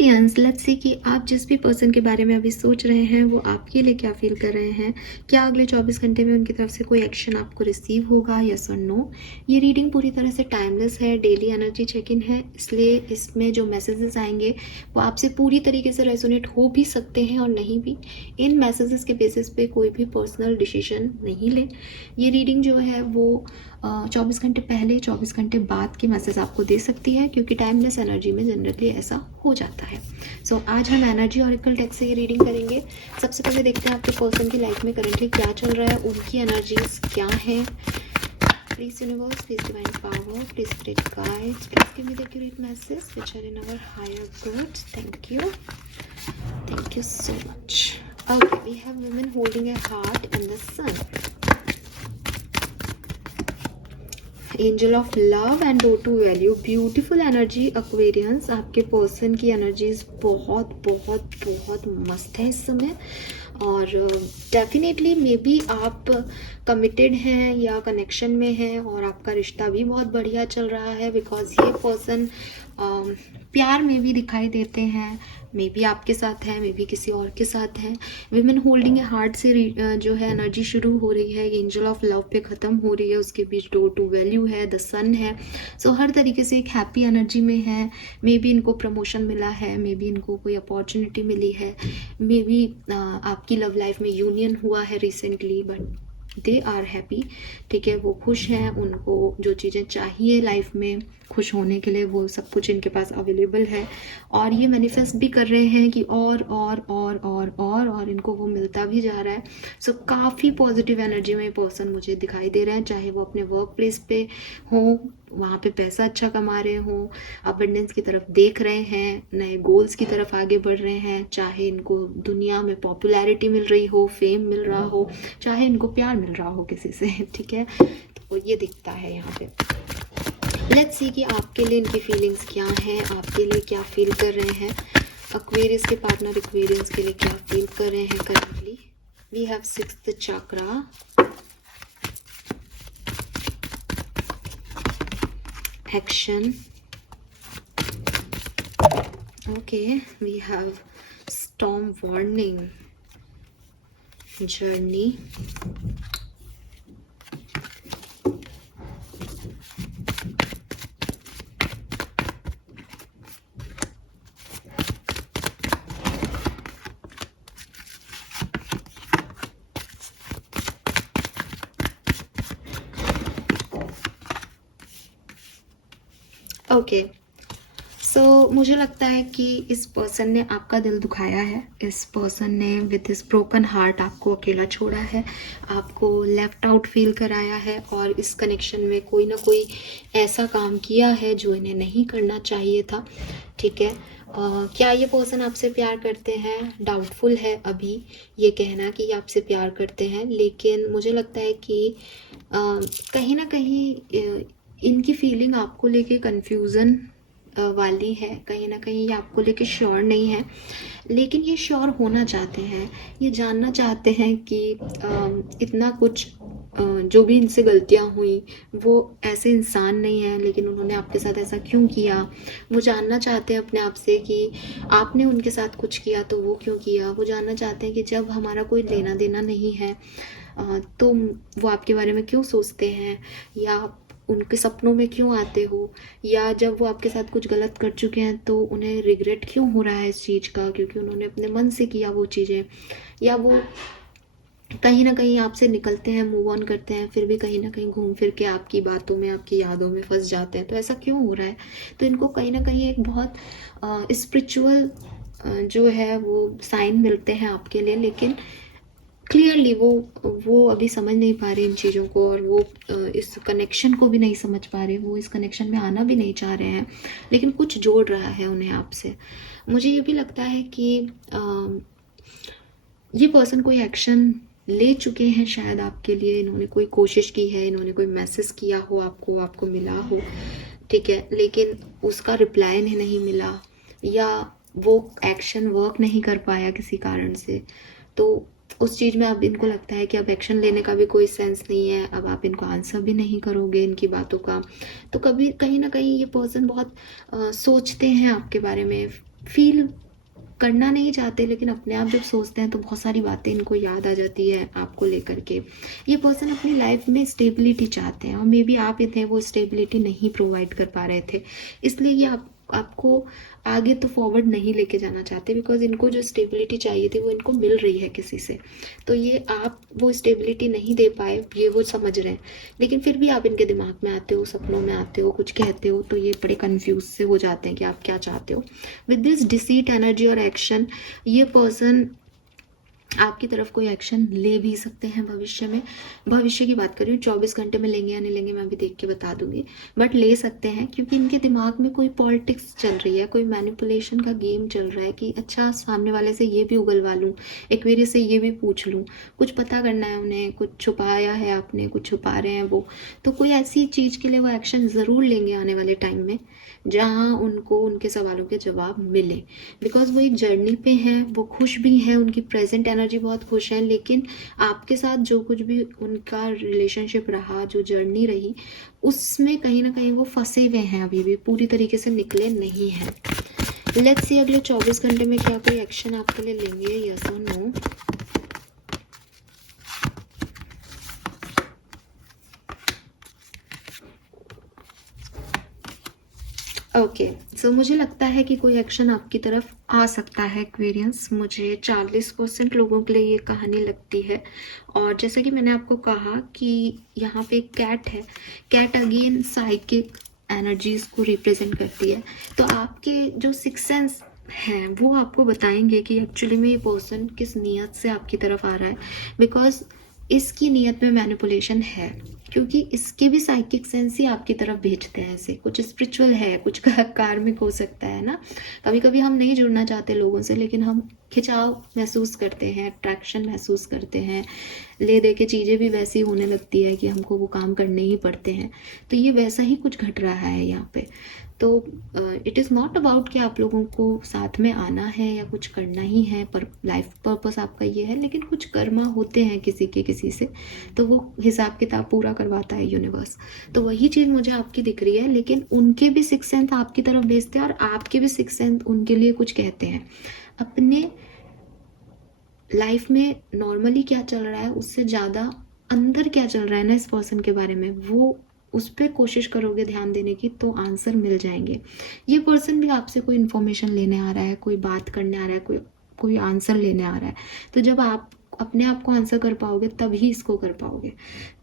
Aquarians, let's see कि आप जिस भी पर्सन के बारे में अभी सोच रहे हैं वो आपके लिए क्या फील कर रहे हैं। क्या अगले 24 घंटे में उनकी तरफ से कोई एक्शन आपको रिसीव होगा, यस और नो। ये रीडिंग पूरी तरह से टाइमलेस है, डेली एनर्जी चेक इन है, इसलिए इसमें जो मैसेजेस आएंगे वो आपसे पूरी तरीके से रेजोनेट हो भी सकते हैं और नहीं भी। इन मैसेजेस के बेसिस पे कोई भी पर्सनल डिसीजन नहीं ले। ये रीडिंग जो है वो 24 घंटे पहले 24 घंटे बाद के मैसेज आपको दे सकती है, क्योंकि टाइमलेस एनर्जी में जनरली ऐसा हो जाता है। सो आज हम एनर्जी ऑरेकल डेक से ये रीडिंग करेंगे। सबसे पहले देखते हैं आपके पर्सन की लाइफ में करंटली क्या चल रहा है, उनकी एनर्जीज क्या है। Please universe, please divine power, please spirit guides, please give me the accurate message which are in our higher goods. Thank you so much. Okay, we have women holding a heart and the sun. Angel of love and door to value, beautiful energy Aquarians. आपके person की energies बहुत बहुत बहुत मस्त है इस समय, और डेफिनेटली मे बी आप कमिटेड हैं या कनेक्शन में हैं और आपका रिश्ता भी बहुत बढ़िया चल रहा है, बिकॉज ये पर्सन प्यार में भी दिखाई देते हैं। मे बी आपके साथ है, मे बी किसी और के साथ है। विमेन होल्डिंग ए हार्ट से जो है एनर्जी शुरू हो रही है, एंजल ऑफ लव पे ख़त्म हो रही है, उसके बीच डोर टू वैल्यू है, द सन है। सो हर तरीके से एक हैप्पी एनर्जी में है। मे बी इनको प्रमोशन मिला है, मे बी इनको कोई अपॉर्चुनिटी मिली है, मे बी आपकी लव लाइफ में यूनियन हुआ है recently, but they are happy. ठीक है, वो खुश हैं, उनको जो चीज़ें चाहिए लाइफ में खुश होने के लिए वो सब कुछ इनके पास अवेलेबल है, और ये मैनिफेस्ट भी कर रहे हैं कि और इनको वो मिलता भी जा रहा है। सो काफ़ी पॉजिटिव एनर्जी में पर्सन मुझे दिखाई दे रहे हैं, चाहे वो अपने वर्क प्लेस पे हो, वहाँ पे पैसा अच्छा कमा रहे हो, अबंडेंस की तरफ देख रहे हैं, नए गोल्स की तरफ आगे बढ़ रहे हैं, चाहे इनको दुनिया में पॉपुलैरिटी मिल रही हो, फेम मिल रहा हो, चाहे इनको प्यार मिल रहा हो किसी से। ठीक है, तो ये दिखता है यहाँ पे। लेट्स सी कि आपके लिए इनकी फीलिंग्स क्या हैं, आपके लिए क्या फील कर रहे हैं। एक्वेरियस के पार्टनर एक्वेरियस के लिए क्या फील कर रहे हैं currently. We have sixth chakra, action, okay, we have storm warning, journey, okay. So मुझे लगता है कि इस पर्सन ने आपका दिल दुखाया है। इस पर्सन ने विद दिस ब्रोकन हार्ट आपको अकेला छोड़ा है, आपको लेफ्ट आउट फील कराया है, और इस कनेक्शन में कोई ना कोई ऐसा काम किया है जो इन्हें नहीं करना चाहिए था। ठीक है, क्या ये पर्सन आपसे प्यार करते हैं? डाउटफुल है अभी ये कहना कि आपसे प्यार करते हैं, लेकिन मुझे लगता है कि कहीं ना कहीं इनकी फीलिंग आपको लेके कन्फ्यूज़न वाली है, कहीं ना कहीं ये आपको लेके श्योर नहीं है, लेकिन ये श्योर होना चाहते हैं। ये जानना चाहते हैं कि इतना कुछ जो भी इनसे गलतियां हुई, वो ऐसे इंसान नहीं है, लेकिन उन्होंने आपके साथ ऐसा क्यों किया। वो जानना चाहते हैं अपने आप से कि आपने उनके साथ कुछ किया तो वो क्यों किया। वो जानना चाहते हैं कि जब हमारा कोई लेना देना नहीं है तो वो आपके बारे में क्यों सोचते हैं, या उनके सपनों में क्यों आते हो, या जब वो आपके साथ कुछ गलत कर चुके हैं तो उन्हें रिग्रेट क्यों हो रहा है इस चीज़ का, क्योंकि उन्होंने अपने मन से किया वो चीज़ें, या वो कहीं ना कहीं आपसे निकलते हैं, मूव ऑन करते हैं, फिर भी कहीं ना कहीं घूम फिर के आपकी बातों में, आपकी यादों में फंस जाते हैं। तो ऐसा क्यों हो रहा है? तो इनको कहीं ना कहीं एक बहुत स्पिरिचुअल जो है वो साइन मिलते हैं आपके लिए, लेकिन क्लियरली वो अभी समझ नहीं पा रहे इन चीज़ों को, और वो इस कनेक्शन को भी नहीं समझ पा रहे, वो इस कनेक्शन में आना भी नहीं चाह रहे हैं, लेकिन कुछ जोड़ रहा है उन्हें आपसे। मुझे ये भी लगता है कि ये पर्सन कोई एक्शन ले चुके हैं शायद आपके लिए, इन्होंने कोई कोशिश की है, इन्होंने कोई मैसेज किया हो आपको मिला हो, ठीक है, लेकिन उसका रिप्लाई इन्हें नहीं मिला, या वो एक्शन वर्क नहीं कर पाया किसी कारण से। तो उस चीज़ में अब इनको लगता है कि अब एक्शन लेने का भी कोई सेंस नहीं है, अब आप इनको आंसर भी नहीं करोगे इनकी बातों का। तो कभी कहीं ना कहीं ये पर्सन बहुत सोचते हैं आपके बारे में, फील करना नहीं चाहते, लेकिन अपने आप जब सोचते हैं तो बहुत सारी बातें इनको याद आ जाती है आपको लेकर के। ये पर्सन अपनी लाइफ में स्टेबिलिटी चाहते हैं और मे बी आप इन्हें वो स्टेबिलिटी नहीं प्रोवाइड कर पा रहे थे, इसलिए ये आपको आगे तो फॉरवर्ड नहीं लेके जाना चाहते, बिकॉज इनको जो स्टेबिलिटी चाहिए थी वो इनको मिल रही है किसी से, तो ये आप वो स्टेबिलिटी नहीं दे पाए, ये वो समझ रहे हैं। लेकिन फिर भी आप इनके दिमाग में आते हो, सपनों में आते हो, कुछ कहते हो तो ये बड़े कंफ्यूज से हो जाते हैं कि आप क्या चाहते हो। विद दिस डिसीट एनर्जी और एक्शन, ये पर्सन आपकी तरफ कोई एक्शन ले भी सकते हैं भविष्य में। भविष्य की बात कर रही हूँ, 24 घंटे में लेंगे या नहीं लेंगे मैं अभी देख के बता दूंगी, बट ले सकते हैं, क्योंकि इनके दिमाग में कोई पॉलिटिक्स चल रही है, कोई मैनिपुलेशन का गेम चल रहा है कि अच्छा सामने वाले से ये भी उगलवा लूँ, एक्वेरियस से ये भी पूछ लूँ, कुछ पता करना है उन्हें, कुछ छुपाया है आपने, कुछ छुपा रहे हैं वो, तो कोई ऐसी चीज़ के लिए वो एक्शन ज़रूर लेंगे आने वाले टाइम में जहाँ उनको उनके सवालों के जवाब मिले। बिकॉज वो एक जर्नी पे हैं, वो खुश भी हैं, उनकी प्रेजेंट एनर्जी बहुत खुश है, लेकिन आपके साथ जो कुछ भी उनका रिलेशनशिप रहा, जो जर्नी रही, उसमें कहीं ना कहीं वो फंसे हुए हैं, अभी भी पूरी तरीके से निकले नहीं हैं। लेट्स सी अगले 24 घंटे में क्या कोई एक्शन आपके लिए लेंगे, यस और नो। ओके सो मुझे लगता है कि कोई एक्शन आपकी तरफ आ सकता है एक्वेरियंस। मुझे 40% लोगों के लिए ये कहानी लगती है, और जैसे कि मैंने आपको कहा कि यहाँ पे एक कैट है, कैट अगेन साइकिक एनर्जीज को रिप्रेजेंट करती है, तो आपके जो सिक्स सेंस हैं वो आपको बताएंगे कि एक्चुअली में ये पर्सन किस नीयत से आपकी तरफ आ रहा है, बिकॉज इसकी नीयत में मैनिपुलेशन है, क्योंकि इसके भी साइकिक सेंस ही आपकी तरफ भेजते हैं ऐसे, कुछ स्पिरिचुअल है, कुछ कार्मिक हो सकता है ना। कभी कभी हम नहीं जुड़ना चाहते लोगों से, लेकिन हम खिंचाव महसूस करते हैं, अट्रैक्शन महसूस करते हैं, ले दे के चीज़ें भी वैसी होने लगती है कि हमको वो काम करने ही पड़ते हैं, तो ये वैसा ही कुछ घट रहा है यहाँ पे। तो इट इज़ नॉट अबाउट कि आप लोगों को साथ में आना है या कुछ करना ही है, पर लाइफ पर्पस आपका ये है, लेकिन कुछ कर्मा होते हैं किसी के किसी से, तो वो हिसाब किताब पूरा करवाता है यूनिवर्स, तो वही चीज़ मुझे आपकी दिख रही है। लेकिन उनके भी सिक्स सेंस आपकी तरफ भेजते हैं और आपके भी सिक्स सेंस उनके लिए कुछ कहते हैं। अपने लाइफ में नॉर्मली क्या चल रहा है उससे ज़्यादा अंदर क्या चल रहा है ना इस पर्सन के बारे में, वो उस पर कोशिश करोगे ध्यान देने की तो आंसर मिल जाएंगे। ये पर्सन भी आपसे कोई इन्फॉर्मेशन लेने आ रहा है, कोई बात करने आ रहा है, कोई आंसर लेने आ रहा है, तो जब आप अपने आप को आंसर कर पाओगे तभी इसको कर पाओगे,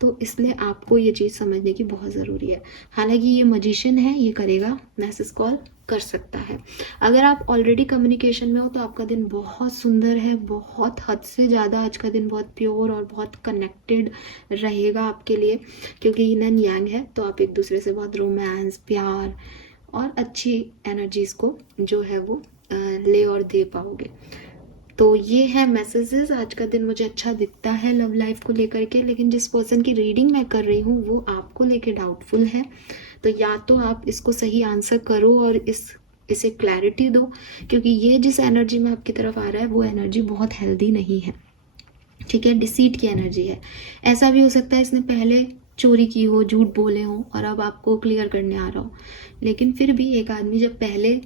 तो इसलिए आपको ये चीज़ समझने की बहुत ज़रूरी है। हालांकि ये मजिशियन है, ये करेगा, मैसेज कॉल कर सकता है। अगर आप ऑलरेडी कम्युनिकेशन में हो तो आपका दिन बहुत सुंदर है, बहुत हद से ज़्यादा आज का दिन बहुत प्योर और बहुत कनेक्टेड रहेगा आपके लिए, क्योंकि यिन एंड यांग है, तो आप एक दूसरे से बहुत रोमांस, प्यार और अच्छी एनर्जीज को जो है वो ले और दे पाओगे। तो ये है मैसेजेस। आज का दिन मुझे अच्छा दिखता है लव लाइफ को लेकर के, लेकिन जिस पर्सन की रीडिंग मैं कर रही हूँ वो आपको लेके डाउटफुल है, तो या तो आप इसको सही आंसर करो और इसे क्लैरिटी दो, क्योंकि ये जिस एनर्जी में आपकी तरफ आ रहा है वो एनर्जी बहुत हेल्दी नहीं है, ठीक है, डिसीट की एनर्जी है। ऐसा भी हो सकता है इसने पहले चोरी की हो, झूठ बोले हो और अब आपको क्लियर करने आ रहा हो, लेकिन फिर भी एक आदमी जब पहले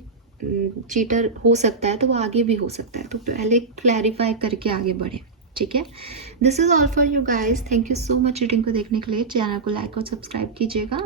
चीटर हो सकता है तो वो आगे भी हो सकता है, तो पहले क्लैरिफाई करके आगे बढ़े, ठीक है। This is all for you guys, thank you so much reading को देखने के लिए। चैनल को लाइक और सब्सक्राइब कीजिएगा।